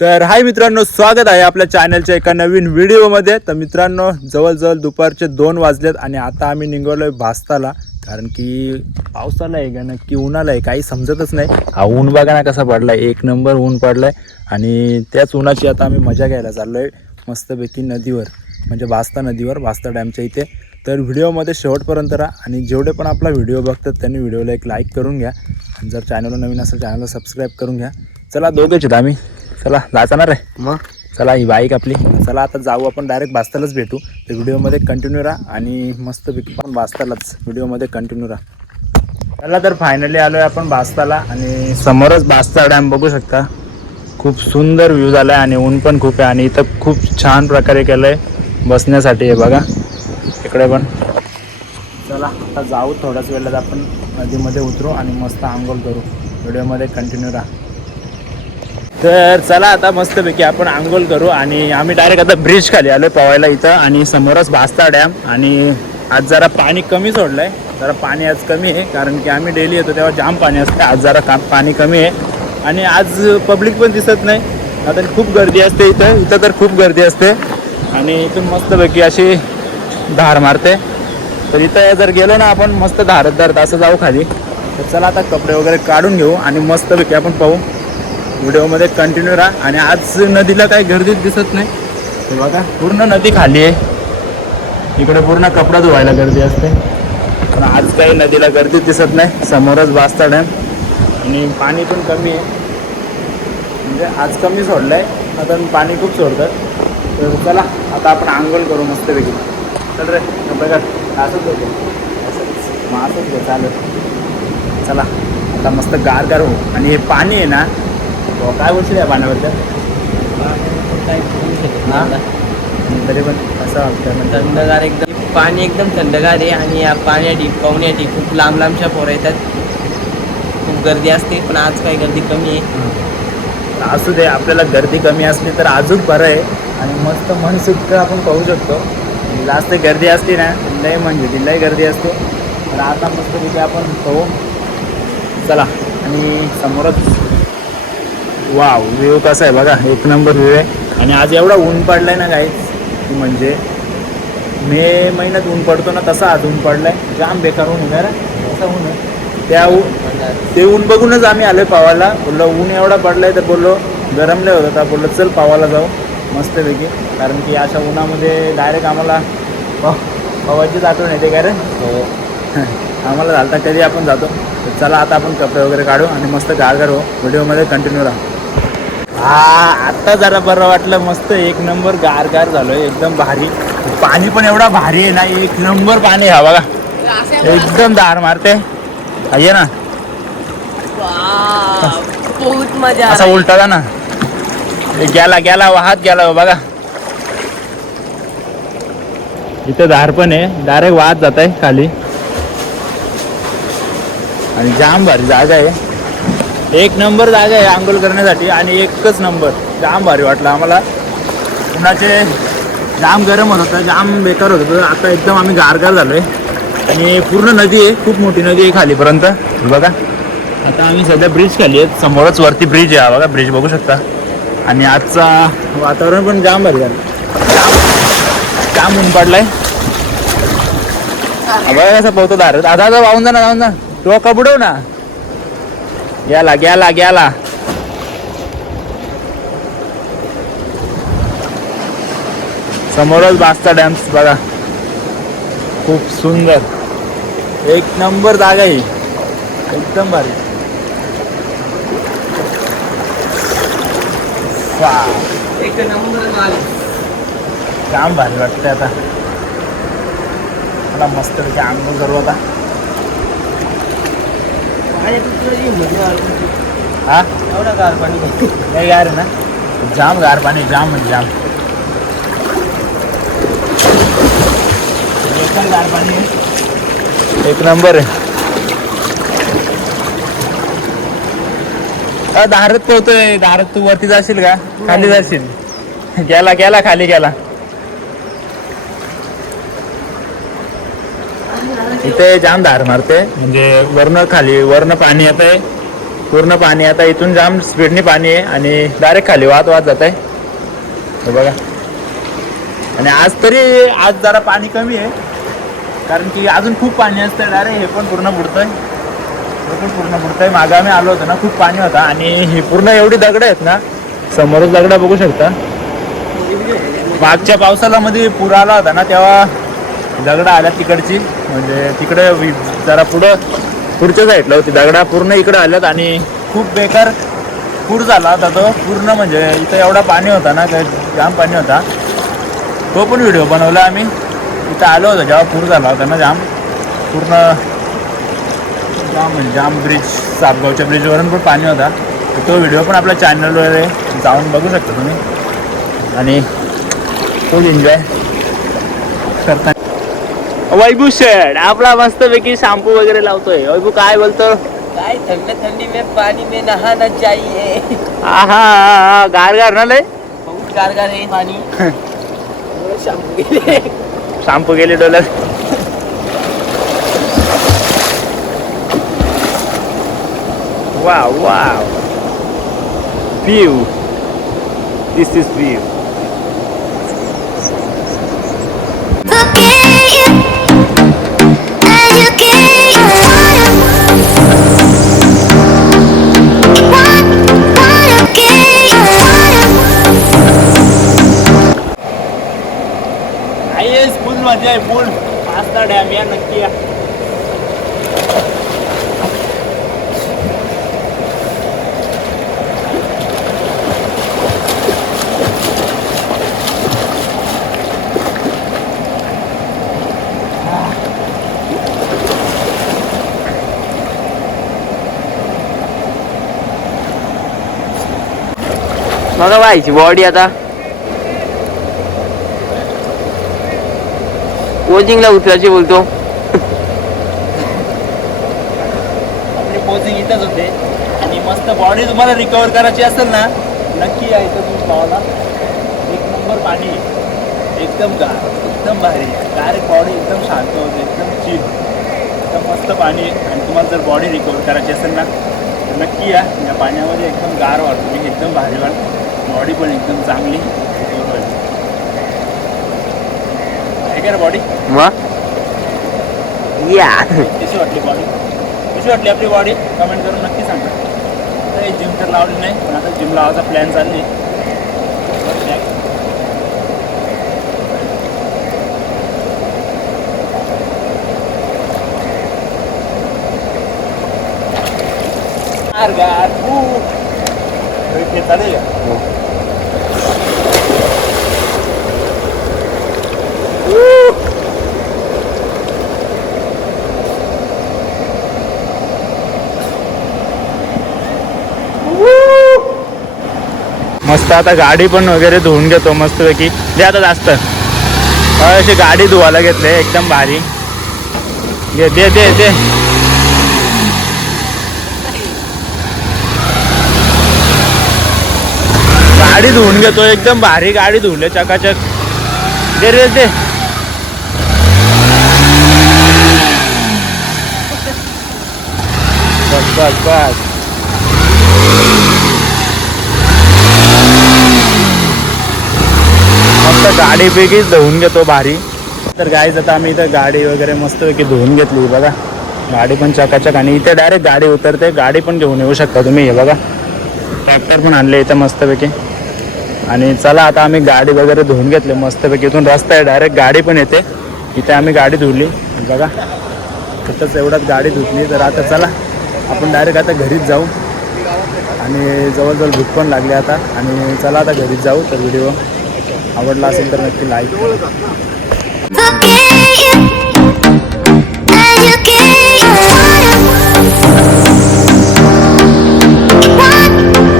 तर हाय मित्रांनो, स्वागत आहे आपल्या चॅनलच्या एका नवीन व्हिडिओमध्ये. तर मित्रांनो, जवळजवळ दुपारचे 2 वाजलेत आणि आता आम्ही निघालोय भास्ताला. कारण की पावसाला आहे का नक्की उन्हाळा आहे काही समजतच नाही. हा ऊन बघा ना कसा पडलाय, एक नंबर ऊन पडलाय. आणि त्याच उन्हाची आता आम्ही मजा घ्यायला चाललोय मस्तपैकी नदीवर, म्हणजे भास्ता नदीवर, भास्ता डॅमच्या इथे. तर व्हिडिओमध्ये शेवटपर्यंत राहा आणि जेवढे पण आपला व्हिडिओ बघतात त्यांनी व्हिडिओला एक लाईक करून घ्या आणि जर चॅनलला नवीन असेल चॅनलला सबस्क्राईब करून घ्या. चला दोघेच आहेत आम्ही, चला जाणार आहे मग. चला ही बाईक आपली, चला आता जाऊ आपण डायरेक्ट भास्तालाच भेटू. तर व्हिडिओमध्ये कंटिन्यू राहा आणि मस्तपैकी पण भास्तालाच व्हिडिओमध्ये कंटिन्यू राहा. चला तर फायनली आलो आहे आपण भास्ताला आणि समोरच भास्ता डॅम बघू शकता. खूप सुंदर व्ह्यू झाला आहे आणि ऊन पण खूप आहे आणि इथं खूप छान प्रकारे केलं आहे बसण्यासाठी. हे बघा इकडे पण. चला आता जाऊ, थोड्याच वेळात आपण नदीमध्ये उतरू आणि मस्त आंघोळ करू. व्हिडिओमध्ये कंटिन्यू राहा. तर चला आता मस्तपैकी आपण आंघोळ करू आणि आम्ही डायरेक्ट आता ब्रिज खाली आलो पवायला इथं आणि समोरच भास्ता डॅम. आणि आज जरा पाणी कमी सोडलं आहे, जरा पाणी आज कमी आहे कारण की आम्ही डेली येतो तेव्हा जाम पाणी असते. आज जरा पाणी कमी आहे आणि आज पब्लिक पण दिसत नाही. आता खूप गर्दी असते इथं तर खूप गर्दी असते आणि इथून मस्तपैकी अशी धार मारते. तर इथं जर गेलो ना आपण मस्त धारत धारत असं जाऊ खाली. तर चला आता कपडे वगैरे काढून घेऊ आणि मस्तपैकी आपण पाहू. व्हिडिओमध्ये कंटिन्यू राहा. आणि आज नदीला काही गर्दीच दिसत नाही. हे बघा पूर्ण नदी खाली आहे, इकडे पूर्ण कपडा धुवायला गर्दी असते पण आज काही नदीला गर्दीच दिसत नाही. समोरच भास्ता डॅम आणि पाणी पण कमी आहे, म्हणजे आज कमी सोडलं आहे, आता पाणी खूप सोडतं. तर चला आता आपण आंघोळ करू मस्तपैकी. चल रे कपडे काढ, असंच होते असंच मग असंच घे चालत. चला आता मस्त गार हो. आणि हे पाणी आहे ना, काय बोलशील या पाण्याबद्दल? काही बोलू शकत नाही. तरी पण असं वाटतं थंडगार एकदम, पाणी एकदम थंडगार आहे. आणि या पाण्यासाठी पाहुण्यासाठी खूप लांब लांबच्या पोरं येतात, खूप गर्दी असते. पण आज काही गर्दी कमी आहे. असू दे, आपल्याला गर्दी कमी असली तर अजून बरं आहे आणि मस्त मनसुक्त आपण पाहू शकतो. जास्त गर्दी असते ना लय, म्हणजे ती लय गर्दी असते. तर आता मस्त तिथे आपण पाहू. चला आणि समोरच वाव व्ह्यू कसा आहे बघा, एक नंबर व्ह्यू आहे. आणि आज एवढा ऊन पडलाय ना गाईज, म्हणजे मे महिन्यात ऊन पडतो ना तसा आज ऊन पडलाय. जाम बेकार ऊन आहे, असं ऊन आहे. ते ऊन बघूनच आम्ही आलोय पावाला. बोललो ऊन एवढा पडलाय तर बोललो गरमले होतं तर बोललो चल पावाला जाऊ मस्तपैकी. कारण की अशा उन्हामध्ये डायरेक्ट आम्हाला पावाचीच आठवण येते काय रे. आम्हाला झालं कधी आपण जातो. तर चला आता आपण कपडे वगैरे काढू आणि मस्त गार हो. व्हिडिओमध्ये कंटिन्यू राहा. आता जरा बरं वाटलं, मस्त एक नंबर गार झालोय, एकदम भारी. पाणी पण एवढा भारी आहे ना, एक नंबर पाणी हा बघा, एकदम धार मारते. आहे ना, बहुत मजा असा उलटा ना, गेला वाहत गेला बघा. इथं धार पण आहे, डायरेक्ट वाहत जात आहे खाली आणि जाम भारी जागा आहे. एक नंबर जागा आहे आंघोळ करण्यासाठी आणि एकच नंबर. जाम भारी वाटलं आम्हाला. उन्हाचे जाम गरम होत होतं, जाम बेकार होत होतं. आता एकदम आम्ही गार झालो आहे आणि पूर्ण नदी आहे, खूप मोठी नदी आहे खालीपर्यंत बघा. आता आम्ही सध्या ब्रिज खाली आहेत, समोरच वरती ब्रिज आहे बघा, ब्रिज बघू शकता. आणि आजचा वातावरण पण जाम भारी झालं, जाम ऊन पडलाय बघा कसं पोहतो दार. दादा वाहून जा तो कबडव ना. गेला समोरच भास्ता डॅम्स बघा, खूप सुंदर एक नंबर जागा आहे, एकदम भारी. एक नंबर माल, काम भारी वाटतंय. आता मला मस्त पैकी आंघोळ करू आता. हा एवढा गार पाणी नाही गार आहे ना, जाम गार पाणी, जाम म्हणजे जाम एकदम गार पाणी आहे, एक नंबर आहे. दारात पोहतोय, दारात तू वरती जाशील का खाली जाशील? गेला खाली गेला. इथे जाम धार मारते, म्हणजे वरनं खाली, वरनं पाणी येत आहे पूर्ण पाणी आता इथून जाम स्पीडने पाणी आहे आणि डायरेक्ट खाली वाहत वाहत जात आहे हे बघा. आणि आज जरा पाणी कमी आहे कारण की अजून खूप पाणी असतं डायरेक्ट हे पण पूर्ण बुडतंय मागं आम्ही आलो होतो ना खूप पाणी होता आणि ही पूर्ण एवढी दगड आहेत ना समोरच दगड बघू शकता. मागच्या पावसाला मध्ये पूर आला होता ना तेव्हा दगड आल्या तिकडची म्हणजे तिकडे जरा पुढच्या साईडला होती दगडा पूर्ण इकडे आल्यात आणि खूप बेकार पूर झाला होता तो पूर्ण म्हणजे इथं एवढा पाणी होता ना जाम पाणी होता. तो पण व्हिडिओ बनवला आम्ही इथं आलो होतो जेव्हा पूर झाला होता ना जाम म्हणजे जाम ब्रिज सापगावच्या ब्रिजवरून पण पाणी होता. तो व्हिडिओ पण आपल्या चॅनलवर जाऊन बघू शकता तुम्ही आणि फुल एन्जॉय करता. वैभू शेड आपला मस्तपैकी शॅम्पू वगैरे लावतोय. वैभू काय बोलतो? काय ठंडी में पानी में नहाना चाहिए. हा गार ना लय बहुत गारगार आहे पाणी. शॅम्पू गेले dolour. wow view, this is view. फुल मजा आहे फुल. पास्ता डॅम या नक्की या. बघा व्हायची बॉडी आता पोजिंगला उतरायची बोलतो. आपली पोजिंग इथंच होते आणि मस्त बॉडी तुम्हाला रिकवर करायची असेल ना नक्की या इथं तुम्ही पाहायला. एक नंबर पाणी एकदम गार एकदम भारी डायरेक्ट बॉडी एकदम शांत होते एकदम चिल एकदम मस्त पाणी आहे. आणि तुम्हाला जर बॉडी रिकवर करायची असेल ना तर नक्की या पाण्यामध्ये एकदम गार वाटतो एकदम भारी वाटतं. बॉडी पण एकदम चांगली रिकवर होईल. बॉडी या कशी वाटली बॉडी कशी वाटली आपली बॉडी कमेंट करून नक्की सांगा. तर जिम तर लावली नाही पण आता जिम लावायचा प्लॅन चालली. चालेल मस्त. आता गाडी पण वगैरे धुवून घेतो मस्तपैकी. दे आता जास्त अशी गाडी धुवायला घेतले एकदम भारी. दे दे दे दे गाडी धुवून घेतो एकदम भारी गाडी धुवले चकाचक. दे रे दे बस बस बस. मस्त गाडी पैकी धुवून घेतो भारी. तर गाईज आता आम्ही इथं गाडी वगैरे मस्तपैकी धुवून घेतली बघा. गाडी पण चकाचक आणि इथे डायरेक्ट गाडी उतरते. गाडी पण घेऊन येऊ शकता तुम्ही. हे बघा ट्रॅक्टर पण आणले इथं मस्तपैकी. आणि चला आता आम्ही गाडी वगैरे धुवून घेतले मस्तपैकी. इथून रस्ता आहे डायरेक्ट गाडी पण येते. इथे आम्ही गाडी धुवली बघा. तिथंच एवढ्यात गाडी धुतली. तर आता चला आपण डायरेक्ट आता घरीच जाऊ आणि जवळजवळ भूक पण लागली आता. आणि चला आता घरीच जाऊ. तर व्हिडिओ आवडला असेल तर नक्की लाईक करा.